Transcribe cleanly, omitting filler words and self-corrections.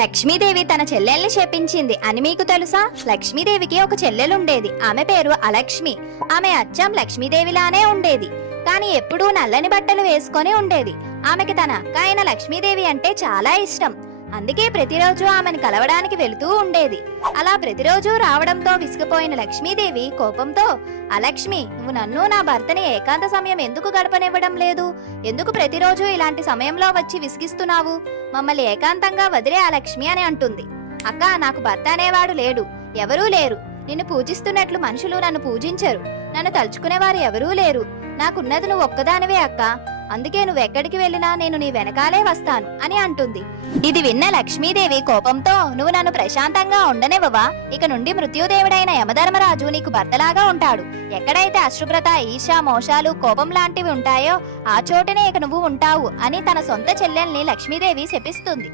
లక్ష్మీదేవి తన చెల్లెల్ని శపించింది అని మీకు తెలుసా? లక్ష్మీదేవికి ఒక చెల్లెలుండేది. ఆమె పేరు అలక్ష్మి. ఆమె అచ్చం లక్ష్మీదేవిలానే ఉండేది, కానీ ఎప్పుడూ నల్లని బట్టలు వేసుకొని ఉండేది. ఆమెకి తన అక్క అయిన లక్ష్మీదేవి అంటే చాలా ఇష్టం. అందుకే ప్రతిరోజు ఆమెను కలవడానికి వెళుతూ ఉండేది. అలా ప్రతిరోజు రావడంతో విసిగిపోయిన లక్ష్మీదేవి కోపంతో, అలక్ష్మి, నువ్వు నన్ను నా భర్తని ఏకాంత సమయం ఎందుకు గడపనివ్వడం లేదు? ఎందుకు ప్రతిరోజు ఇలాంటి సమయంలో వచ్చి విసిగిస్తున్నావు? మమ్మల్ని ఏకాంతంగా వదిలే అలక్ష్మి అని అంటుంది. అక్క, నాకు భర్త అనేవాడు లేడు, ఎవరూ లేరు. నిన్ను పూజిస్తున్నట్లు మనుషులు నన్ను పూజించరు. నన్ను తలుచుకునేవారు ఎవరూ లేరు. నాకున్నది నువ్వు ఒక్కదానివే అక్క. అందుకే నువ్వెక్కడికి వెళ్ళినా నేను నీ వెనకాలే వస్తాను అని అంటుంది. ఇది విన్న లక్ష్మీదేవి కోపంతో, నువ్వు నన్ను ప్రశాంతంగా ఉండనివ్వవా? ఇక నుండి మృత్యుదేవుడైన యమధర్మరాజు నీకు భర్తలాగా ఉంటాడు. ఎక్కడైతే అశుభ్రత, ఈర్ష, మోసాలు, కోపం లాంటివి ఉంటాయో ఆ చోటనే ఇక నువ్వు ఉంటావు అని తన సొంత చెల్లెల్ని లక్ష్మీదేవి శపిస్తుంది.